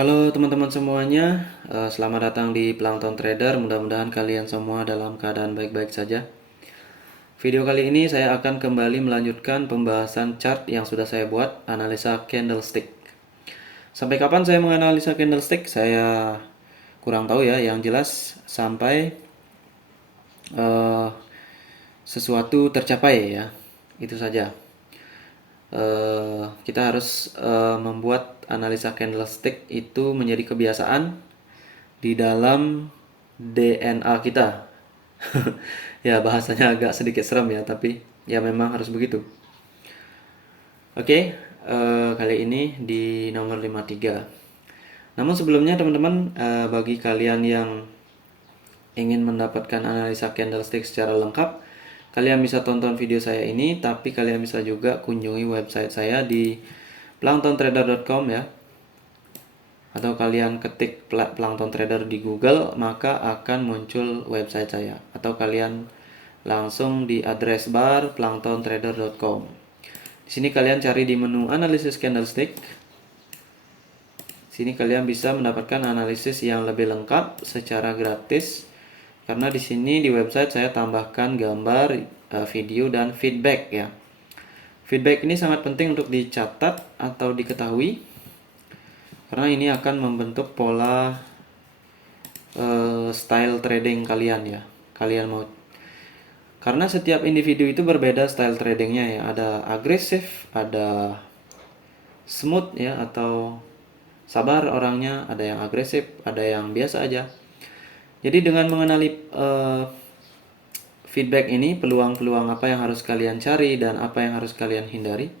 Halo teman-teman semuanya, selamat datang di Plankton Trader. Mudah-mudahan kalian semua dalam keadaan baik-baik saja. Video kali ini saya akan kembali melanjutkan pembahasan chart yang sudah saya buat, analisa candlestick. Sampai kapan saya menganalisa candlestick? Saya kurang tahu ya, yang jelas sampai uh, sesuatu tercapai ya, itu saja. Kita harus membuat analisa candlestick itu menjadi kebiasaan di dalam DNA kita. Ya, bahasanya agak sedikit serem ya, tapi ya memang harus begitu. Oke, kali ini di nomor 53. Namun sebelumnya teman-teman, bagi kalian yang ingin mendapatkan analisa candlestick secara lengkap, kalian bisa tonton video saya ini, tapi kalian bisa juga kunjungi website saya di planktontrader.com ya. Atau kalian ketik Plankton Trader di Google, maka akan muncul website saya. Atau kalian langsung di address bar planktontrader.com. Di sini kalian cari di menu analisis candlestick. Sini kalian bisa mendapatkan analisis yang lebih lengkap secara gratis. Karena di sini di website saya tambahkan gambar, video dan feedback ya. Feedback ini sangat penting untuk dicatat atau diketahui karena ini akan membentuk pola style trading kalian ya. Kalian mau, karena setiap individu itu berbeda style tradingnya ya. Ada agresif, ada smooth ya, atau sabar orangnya, ada yang agresif, ada yang biasa aja. Jadi dengan mengenali feedback ini, peluang-peluang apa yang harus kalian cari dan apa yang harus kalian hindari,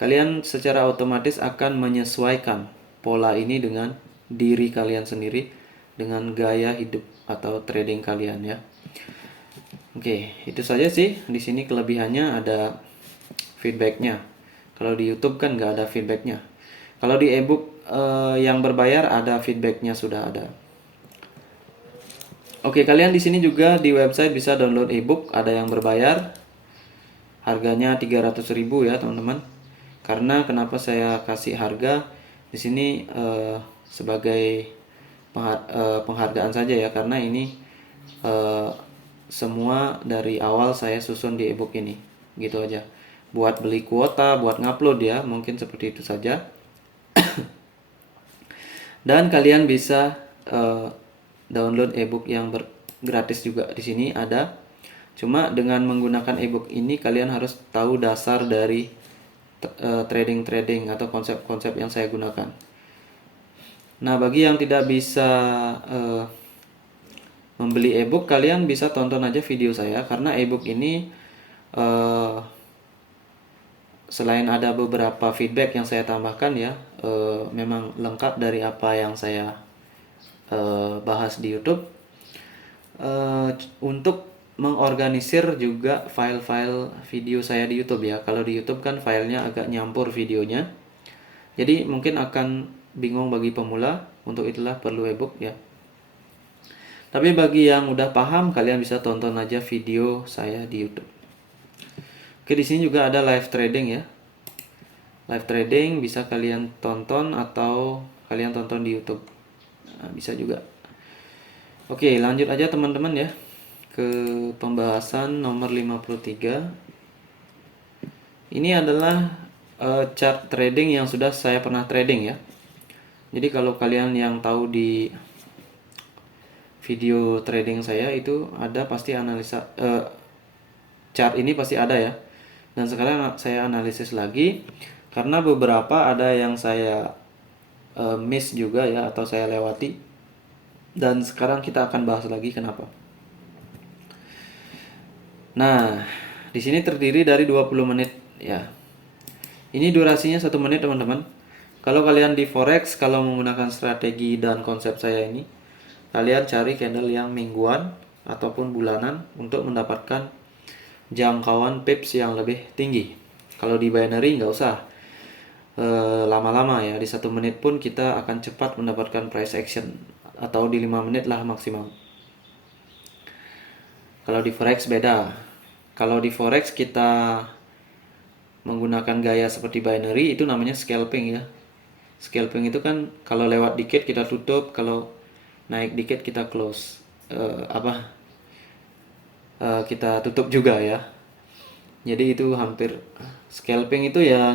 kalian secara otomatis akan menyesuaikan pola ini dengan diri kalian sendiri, dengan gaya hidup atau trading kalian ya. Oke, itu saja sih. Di sini kelebihannya ada feedbacknya. Kalau di YouTube kan nggak ada feedbacknya. Kalau di ebook yang berbayar ada feedbacknya, sudah ada. Oke, kalian di sini juga di website bisa download ebook, ada yang berbayar. Harganya 300.000 ya, teman-teman. Karena kenapa saya kasih harga di sini sebagai penghargaan saja ya, karena ini semua dari awal saya susun di ebook ini. Gitu aja. Buat beli kuota, buat ngupload ya, mungkin seperti itu saja. Dan kalian bisa download ebook yang gratis juga di sini ada. Cuma dengan menggunakan ebook ini kalian harus tahu dasar dari trading atau konsep-konsep yang saya gunakan. Nah, bagi yang tidak bisa membeli ebook, kalian bisa tonton aja video saya karena ebook ini selain ada beberapa feedback yang saya tambahkan ya, memang lengkap dari apa yang saya bahas di YouTube. Untuk mengorganisir juga file-file video saya di YouTube ya. Kalau di YouTube kan filenya agak nyampur videonya, jadi mungkin akan bingung bagi pemula. Untuk itulah perlu ebook ya. Tapi bagi yang udah paham, kalian bisa tonton aja video saya di YouTube. Oke, di sini juga ada live trading ya. Live trading bisa kalian tonton atau kalian tonton di YouTube. Nah, bisa juga. Oke, lanjut aja teman-teman ya ke pembahasan nomor 53. Ini adalah chart trading yang sudah saya pernah trading ya. Jadi kalau kalian yang tahu di video trading saya itu ada pasti analisa chart ini pasti ada ya. Dan sekarang saya analisis lagi karena beberapa ada yang saya miss juga ya, atau saya lewati. Dan sekarang kita akan bahas lagi kenapa. Nah, di sini terdiri dari 20 menit ya. Ini durasinya 1 menit teman-teman. Kalau kalian di forex, kalau menggunakan strategi dan konsep saya ini, kalian cari candle yang mingguan ataupun bulanan untuk mendapatkan jangkauan pips yang lebih tinggi. Kalau di binary nggak usah lama-lama ya, di 1 menit pun kita akan cepat mendapatkan price action, atau di 5 menit lah maksimal. Kalau di forex beda. Kalau di forex kita menggunakan gaya seperti binary, itu namanya scalping ya. Scalping itu kan kalau lewat dikit kita tutup, kalau naik dikit kita close. Kita tutup juga ya. Jadi itu hampir scalping itu ya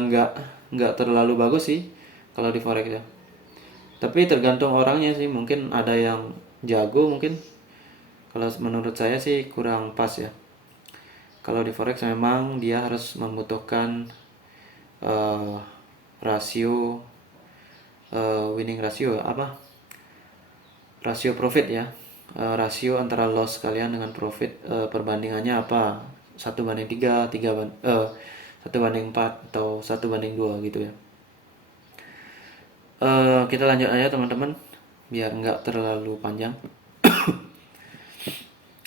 nggak terlalu bagus sih kalau di forex ya. Tapi tergantung orangnya sih, mungkin ada yang jago mungkin. Kalau menurut saya sih kurang pas ya. Kalau di forex memang dia harus membutuhkan eh, rasio winning rasio rasio profit ya. Rasio antara loss kalian dengan profit, perbandingannya apa, 1 banding 3, 1 banding 4 atau 1 banding 2 gitu ya. Kita lanjut aja teman-teman biar nggak terlalu panjang.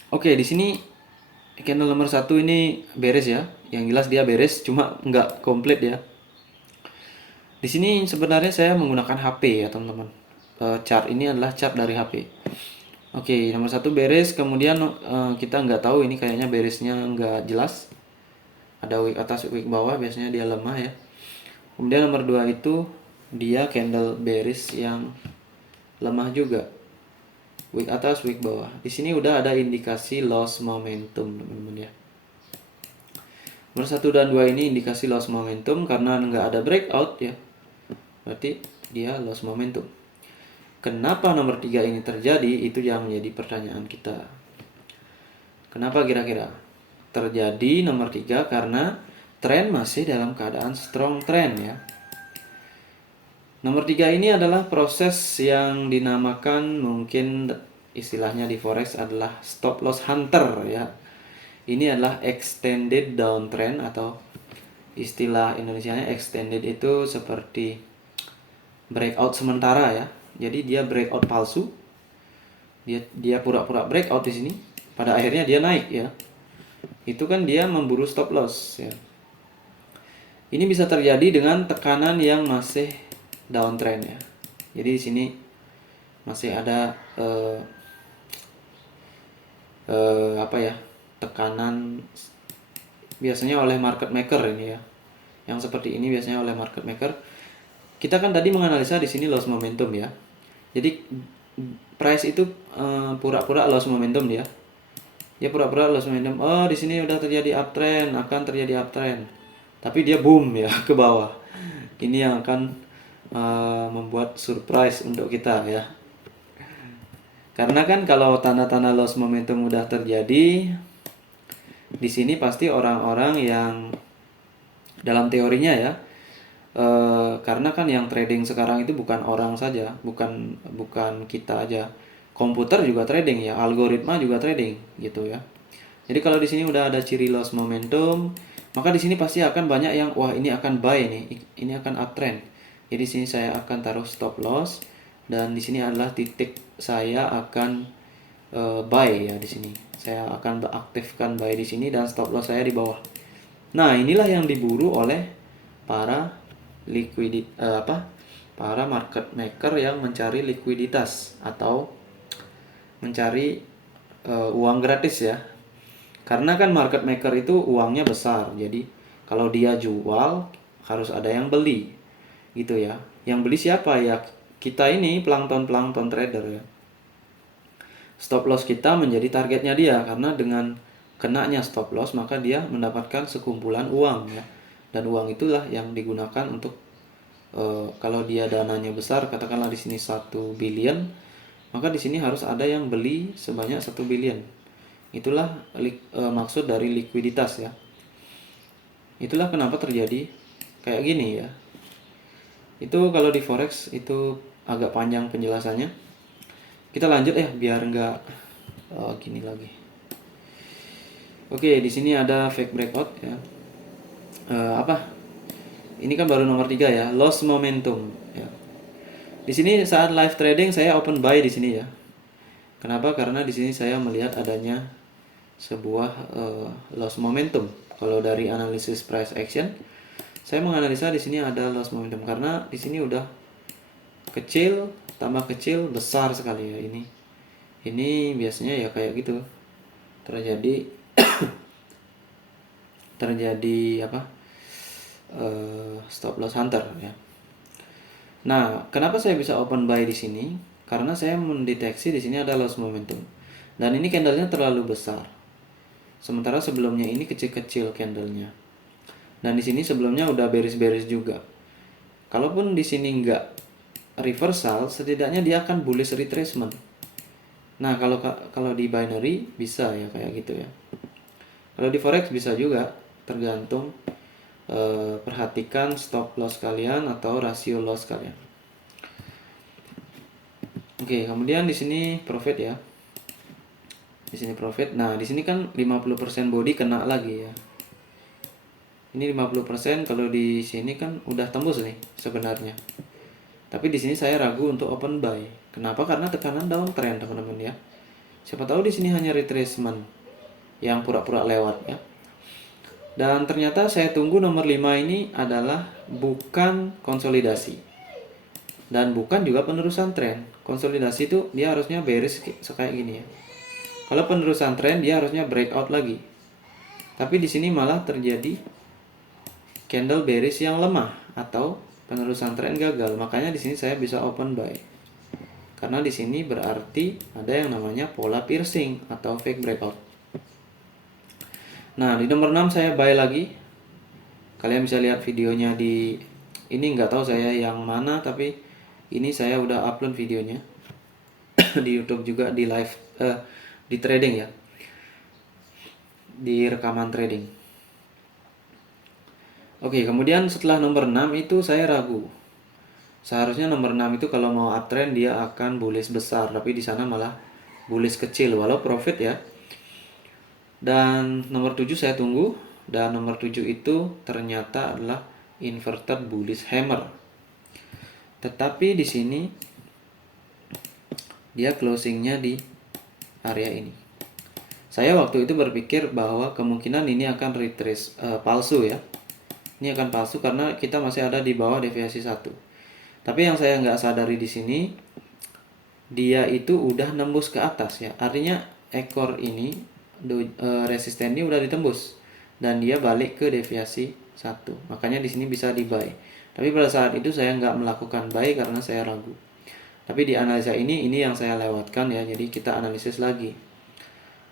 Oke, di sini candle nomor 1 ini beres ya. Yang jelas dia beres, cuma nggak komplit ya. Di sini sebenarnya saya menggunakan HP ya teman-teman. Chart ini adalah chart dari HP. Oke, nomor 1 beres, kemudian kita nggak tahu ini kayaknya beresnya nggak jelas. Ada wick atas, wick bawah, biasanya dia lemah ya. Kemudian nomor 2 itu dia candle bearish yang lemah juga. Wick atas, wick bawah. Di sini udah ada indikasi loss momentum, teman-teman ya. Nomor 1 dan 2 ini indikasi loss momentum karena nggak ada breakout ya. Berarti dia loss momentum. Kenapa nomor 3 ini terjadi? Itu yang menjadi pertanyaan kita. Kenapa kira-kira terjadi nomor 3? Karena tren masih dalam keadaan strong trend ya. Nomor 3 ini adalah proses yang dinamakan, mungkin istilahnya di forex adalah stop loss hunter ya. Ini adalah extended downtrend atau istilah Indonesianya extended itu seperti breakout sementara ya. Jadi dia breakout palsu. Dia pura-pura breakout di sini. Pada akhirnya dia naik ya. Itu kan dia memburu stop loss ya. Ini bisa terjadi dengan tekanan yang masih downtrend ya. Jadi di sini masih ada tekanan biasanya oleh market maker ini ya. Yang seperti ini biasanya oleh market maker. Kita kan tadi menganalisa di sini loss momentum ya. Jadi price itu pura-pura loss momentum dia. Dia pura-pura loss momentum. Oh, di sini udah terjadi uptrend, akan terjadi uptrend. Tapi dia boom ya ke bawah. Ini yang akan membuat surprise untuk kita ya. Karena kan kalau tanda-tanda loss momentum udah terjadi, di sini pasti orang-orang yang dalam teorinya ya, karena kan yang trading sekarang itu bukan orang saja, bukan kita aja, komputer juga trading ya, algoritma juga trading gitu ya. Jadi kalau di sini udah ada ciri loss momentum, maka di sini pasti akan banyak yang wah ini akan buy nih, ini akan uptrend. Jadi sini saya akan taruh stop loss dan di sini adalah titik saya akan buy ya di sini. Saya akan aktifkan buy di sini dan stop loss saya di bawah. Nah, inilah yang diburu oleh para para market maker yang mencari likuiditas atau mencari uang gratis ya. Karena kan market maker itu uangnya besar. Jadi kalau dia jual harus ada yang beli. Gitu ya. Yang beli siapa ya? Kita ini plankton trader ya. Stop loss kita menjadi targetnya dia karena dengan kenanya stop loss maka dia mendapatkan sekumpulan uang ya. Dan uang itulah yang digunakan untuk kalau dia dananya besar, katakanlah di sini 1 billion, maka di sini harus ada yang beli sebanyak 1 billion. Itulah maksud dari likuiditas ya. Itulah kenapa terjadi kayak gini ya. Itu kalau di forex itu agak panjang penjelasannya. Kita lanjut ya biar nggak gini lagi. Oke, di sini ada fake breakout ya. Ini kan baru nomor 3 ya, loss momentum ya. Di sini saat live trading saya open buy di sini ya. Kenapa? Karena di sini saya melihat adanya sebuah loss momentum. Kalau dari analisis price action, saya menganalisa di sini ada loss momentum karena di sini udah kecil tambah kecil besar sekali ya ini. Ini biasanya ya kayak gitu. Terjadi stop loss hunter ya. Nah, kenapa saya bisa open buy di sini? Karena saya mendeteksi di sini ada loss momentum. Dan ini candlenya terlalu besar. Sementara sebelumnya ini kecil-kecil candlenya. Dan di sini sebelumnya udah bearish-bearish juga. Kalaupun di sini nggak reversal, setidaknya dia akan bullish retracement. Nah, kalau di binary bisa ya kayak gitu ya. Kalau di forex bisa juga, tergantung perhatikan stop loss kalian atau rasio loss kalian. Oke, kemudian di sini profit ya. Di sini profit. Nah, di sini kan 50% body kena lagi ya. Ini 50%, kalau di sini kan udah tembus nih sebenarnya. Tapi di sini saya ragu untuk open buy. Kenapa? Karena tekanan downtrend, teman-teman ya. Siapa tahu di sini hanya retracement yang pura-pura lewat ya. Dan ternyata saya tunggu nomor 5 ini adalah bukan konsolidasi. Dan bukan juga penerusan tren. Konsolidasi itu dia harusnya bearish kayak gini ya. Kalau penerusan tren dia harusnya breakout lagi. Tapi di sini malah terjadi candle bearish yang lemah atau penerusan tren gagal. Makanya di sini saya bisa open buy. Karena di sini berarti ada yang namanya pola piercing atau fake breakout. Nah, di nomor 6 saya buy lagi. Kalian bisa lihat videonya di ini, nggak tahu saya yang mana, tapi ini saya udah upload videonya di YouTube juga, di live di trading ya. Di rekaman trading. Oke, kemudian setelah nomor 6 itu saya ragu. Seharusnya nomor 6 itu kalau mau uptrend dia akan bullish besar, tapi di sana malah bullish kecil walau profit ya. Dan nomor 7 saya tunggu, dan nomor 7 itu ternyata adalah inverted bullish hammer. Tetapi di sini dia closingnya di area ini. Saya waktu itu berpikir bahwa kemungkinan ini akan retrace palsu ya. Ini akan palsu karena kita masih ada di bawah deviasi 1. Tapi yang saya nggak sadari di sini, dia itu udah nembus ke atas ya. Artinya ekor ini resisten ini udah ditembus dan dia balik ke deviasi 1. Makanya di sini bisa di buy. Tapi pada saat itu saya nggak melakukan buy karena saya ragu. Tapi di analisa ini yang saya lewatkan ya. Jadi kita analisis lagi.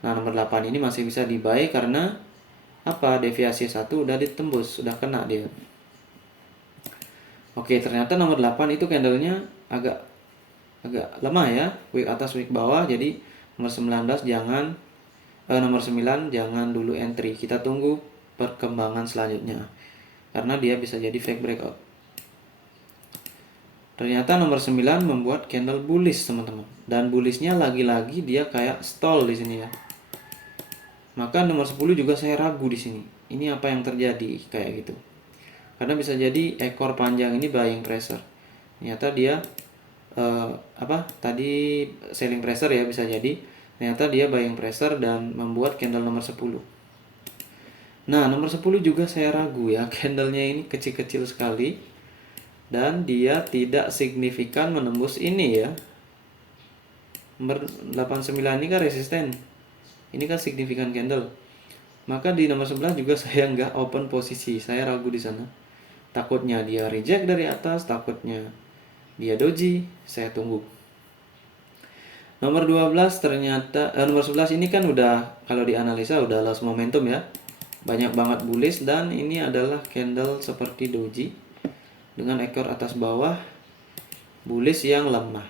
Nah, nomor 8 ini masih bisa di buy karena apa? Deviasi 1 udah ditembus, udah kena dia. Oke, ternyata nomor 8 itu candlenya agak lemah ya, wick atas wick bawah. Jadi nomor 19 nomor 9 jangan dulu entry. Kita tunggu perkembangan selanjutnya. Karena dia bisa jadi fake breakout. Ternyata nomor 9 membuat candle bullish, teman-teman. Dan bullishnya lagi-lagi dia kayak stall di sini ya. Maka nomor 10 juga saya ragu di sini. Ini apa yang terjadi kayak gitu. Karena bisa jadi ekor panjang ini buying pressure. Ternyata dia tadi selling pressure ya, bisa jadi. Ternyata dia buying pressure dan membuat candle nomor 10. Nah, nomor 10 juga saya ragu ya. Candlenya ini kecil-kecil sekali. Dan dia tidak signifikan menembus ini ya. Nomor 89 ini kan resisten. Ini kan signifikan candle. Maka di nomor 11 juga saya nggak open posisi. Saya ragu di sana. Takutnya dia reject dari atas, takutnya dia doji. Saya tunggu. Nomor 12 ternyata nomor 11 ini kan udah, kalau dianalisa udah loss momentum ya. Banyak banget bullish dan ini adalah candle seperti doji dengan ekor atas bawah bullish yang lemah.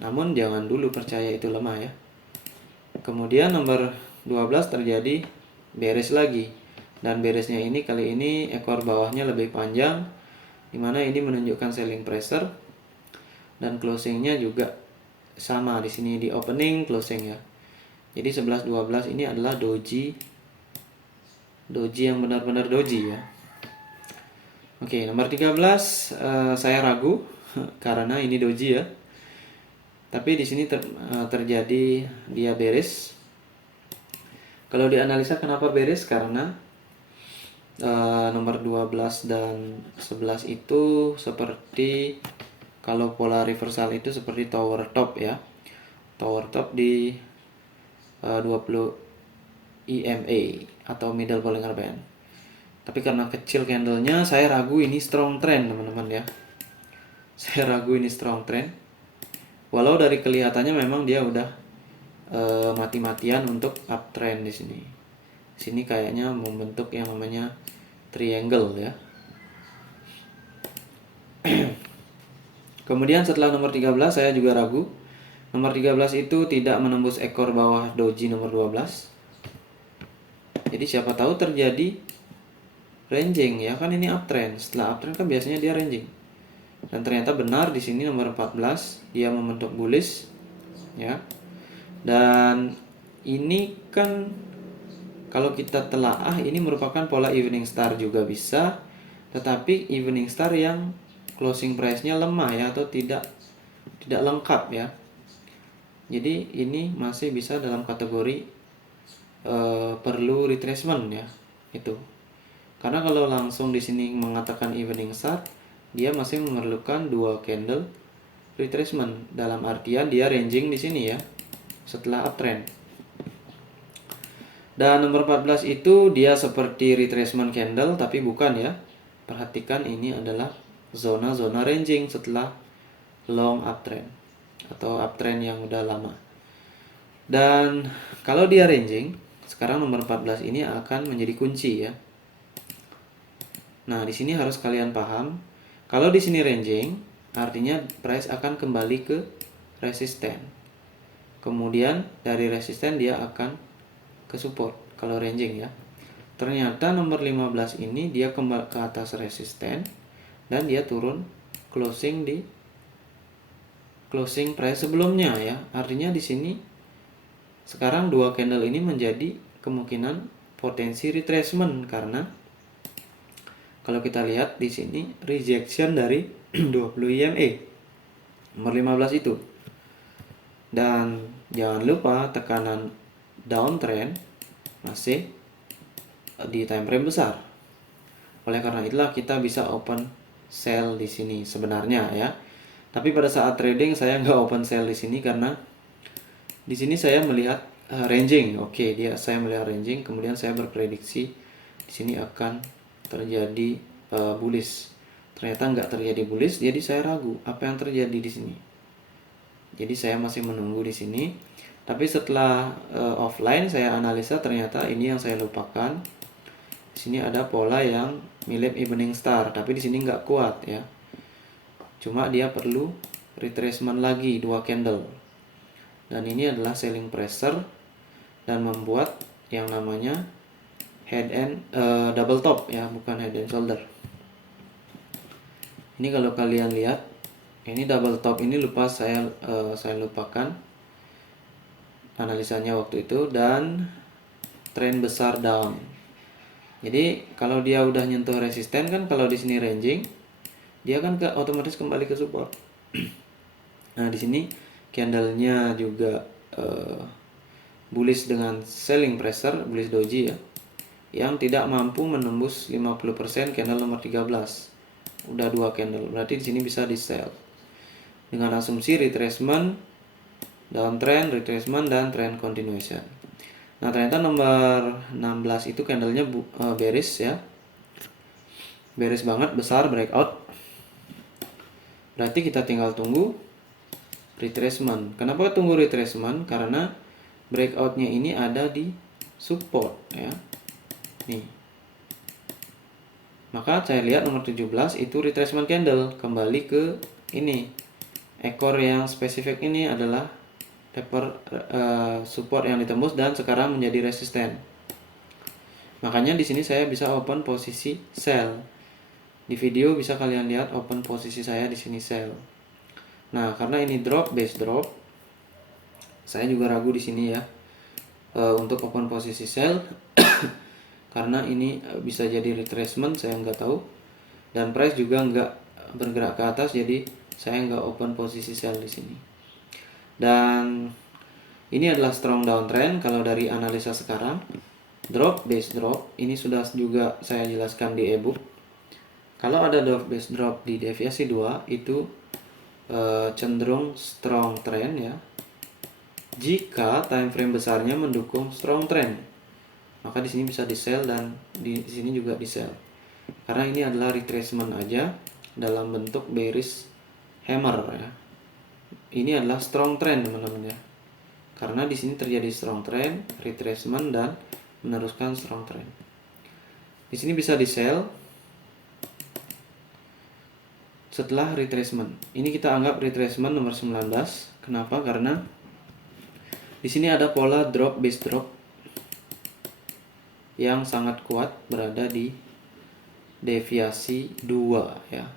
Namun jangan dulu percaya itu lemah ya. Kemudian nomor 12 terjadi bearish lagi. Dan bearishnya ini kali ini ekor bawahnya lebih panjang, dimana ini menunjukkan selling pressure. Dan closingnya juga sama di sini, di opening closing ya. Jadi 11-12 ini adalah doji yang benar-benar doji ya. Oke, nomor 13 saya ragu karena ini doji ya. Tapi di sini terjadi dia bearish. Kalau dianalisa kenapa bearish? Karena nomor 12 dan 11 itu seperti, kalau pola reversal itu seperti tower top ya. Tower top di 20 EMA atau middle Bollinger Band. Tapi karena kecil candlenya, saya ragu ini strong trend teman-teman ya. Saya ragu ini strong trend. Walau dari kelihatannya memang dia udah mati-matian untuk uptrend di sini. Sini kayaknya membentuk yang namanya triangle ya. Kemudian setelah nomor 13 saya juga ragu. Nomor 13 itu tidak menembus ekor bawah doji nomor 12. Jadi siapa tahu terjadi ranging ya, kan ini uptrend. Setelah uptrend kan biasanya dia ranging. Dan ternyata benar di sini nomor 14 dia membentuk bullish ya. Dan ini kan kalau kita telaah ini merupakan pola evening star juga bisa, tetapi evening star yang closing price-nya lemah ya, atau tidak lengkap ya. Jadi ini masih bisa dalam kategori perlu retracement ya, itu. Karena kalau langsung di sini mengatakan evening star, dia masih memerlukan 2 candle retracement, dalam artian dia ranging di sini ya setelah uptrend. Dan nomor 14 itu dia seperti retracement candle tapi bukan ya. Perhatikan ini adalah zona-zona ranging setelah long uptrend atau uptrend yang udah lama. Dan kalau dia ranging, sekarang nomor 14 ini akan menjadi kunci ya. Nah, di sini harus kalian paham, kalau di sini ranging, artinya price akan kembali ke resisten. Kemudian dari resisten dia akan ke support kalau ranging ya. Ternyata nomor 15 ini dia kembali ke atas resisten dan dia turun closing di closing price sebelumnya ya. Artinya di sini sekarang 2 candle ini menjadi kemungkinan potensi retracement, karena kalau kita lihat di sini rejection dari 20 EMA nomor 15 itu. Dan jangan lupa tekanan downtrend masih di time frame besar. Oleh karena itulah kita bisa open sell di sini sebenarnya ya. Tapi pada saat trading saya nggak open sell di sini karena di sini saya melihat ranging. Oke, saya melihat ranging, kemudian saya berprediksi di sini akan terjadi bullish. Ternyata nggak terjadi bullish, jadi saya ragu apa yang terjadi di sini. Jadi saya masih menunggu di sini. Tapi setelah offline saya analisa, ternyata ini yang saya lupakan. Di sini ada pola yang mirip evening star, tapi di sini nggak kuat ya. Cuma dia perlu retracement lagi 2 candle. Dan ini adalah selling pressure dan membuat yang namanya head and double top ya, bukan head and shoulder. Ini kalau kalian lihat, ini double top ini saya lupakan analisanya waktu itu, dan tren besar down. Jadi kalau dia udah nyentuh resisten kan, kalau di sini ranging, dia kan otomatis kembali ke support. Nah di sini candlenya juga bullish dengan selling pressure, bullish doji ya, yang tidak mampu menembus 50% candle nomor 13. Udah 2 candle, berarti di sini bisa di sell. Dengan asumsi retracement, downtrend, retracement, dan trend continuation. Nah, ternyata nomor 16 itu candlenya bearish ya. Bearish banget, besar, breakout. Berarti kita tinggal tunggu retracement. Kenapa tunggu retracement? Karena breakoutnya ini ada di support ya. Nih. Maka saya lihat nomor 17 itu retracement candle, kembali ke ini. Ekor yang spesifik ini adalah support yang ditembus dan sekarang menjadi resisten. Makanya di sini saya bisa open posisi sell. Di video bisa kalian lihat open posisi saya di sini sell. Nah, karena ini base drop, saya juga ragu di sini ya untuk open posisi sell. Karena ini bisa jadi retracement, saya nggak tahu, dan price juga nggak bergerak ke atas, jadi saya nggak open posisi sell di sini. Dan ini adalah strong downtrend. Kalau dari analisa sekarang, base drop ini sudah juga saya jelaskan di ebook. Kalau ada base drop di deviasi 2 itu cenderung strong trend ya, jika time frame besarnya mendukung strong trend. maka di sini bisa di sell dan di sini juga di sell. Karena ini adalah retracement aja dalam bentuk bearish hammer ya. Ini adalah strong trend teman-teman ya. Karena di sini terjadi strong trend, retracement dan meneruskan strong trend. Di sini bisa di sell setelah retracement. Ini kita anggap retracement nomor 19. Kenapa? Karena di sini ada pola drop base drop yang sangat kuat berada di deviasi 2 ya.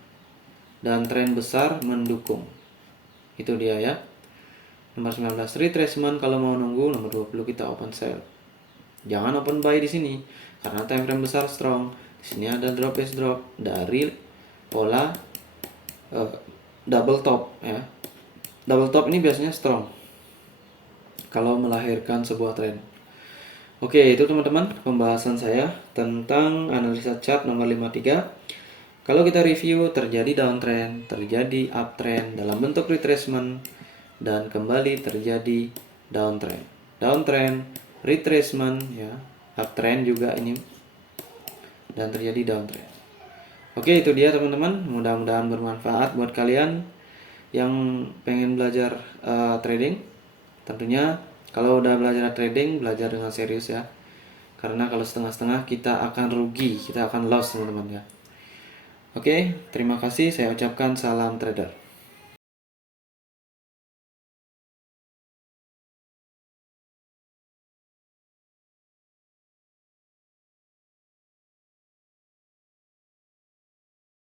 Dan tren besar mendukung. Itu dia ya. Nomor 19 retracement, kalau mau nunggu. Nomor 20 kita open sell. Jangan open buy di sini karena time frame besar strong. Di sini ada drop base drop dari pola double top ya. Double top ini biasanya strong kalau melahirkan sebuah tren. Oke, itu teman-teman pembahasan saya tentang analisa chart nomor 53. Kalau kita review, terjadi downtrend, terjadi uptrend dalam bentuk retracement, dan kembali terjadi downtrend. Downtrend, retracement ya, uptrend juga ini, dan terjadi downtrend. Oke, itu dia teman-teman. Mudah-mudahan bermanfaat buat kalian yang pengen belajar trading. Tentunya kalau udah belajar trading, belajar dengan serius ya. Karena kalau setengah-setengah kita akan rugi, kita akan loss teman-teman ya. Oke, terima kasih. Saya ucapkan salam trader.